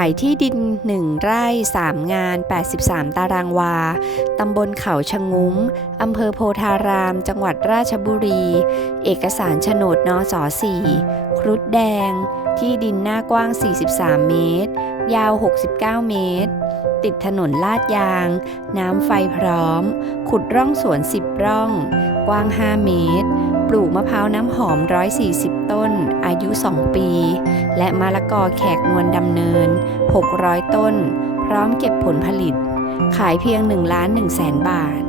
ายที่ดิน 1 ไร่ 3 งาน 83 ตารางวา ตำบลเขาชะงุ้ม อำเภอโพธาราม จังหวัดราชบุรี เอกสารโฉนดนส4ครุฑแดง ที่ดินหน้ากว้าง 43 เมตร ยาว 69 เมตร ติดถนนลาดยาง น้ำไฟพร้อม ขุดร่องสวน 10 ร่อง กว้าง 5 เมตร ปลูกมะพร้าวน้ำหอม 140 ต้น อายุ 2 ปี และมะละกอแขกนวลดำเนิน 600 ต้น พร้อมเก็บผลผลิต ขายเพียง1ล้าน1แสนบาท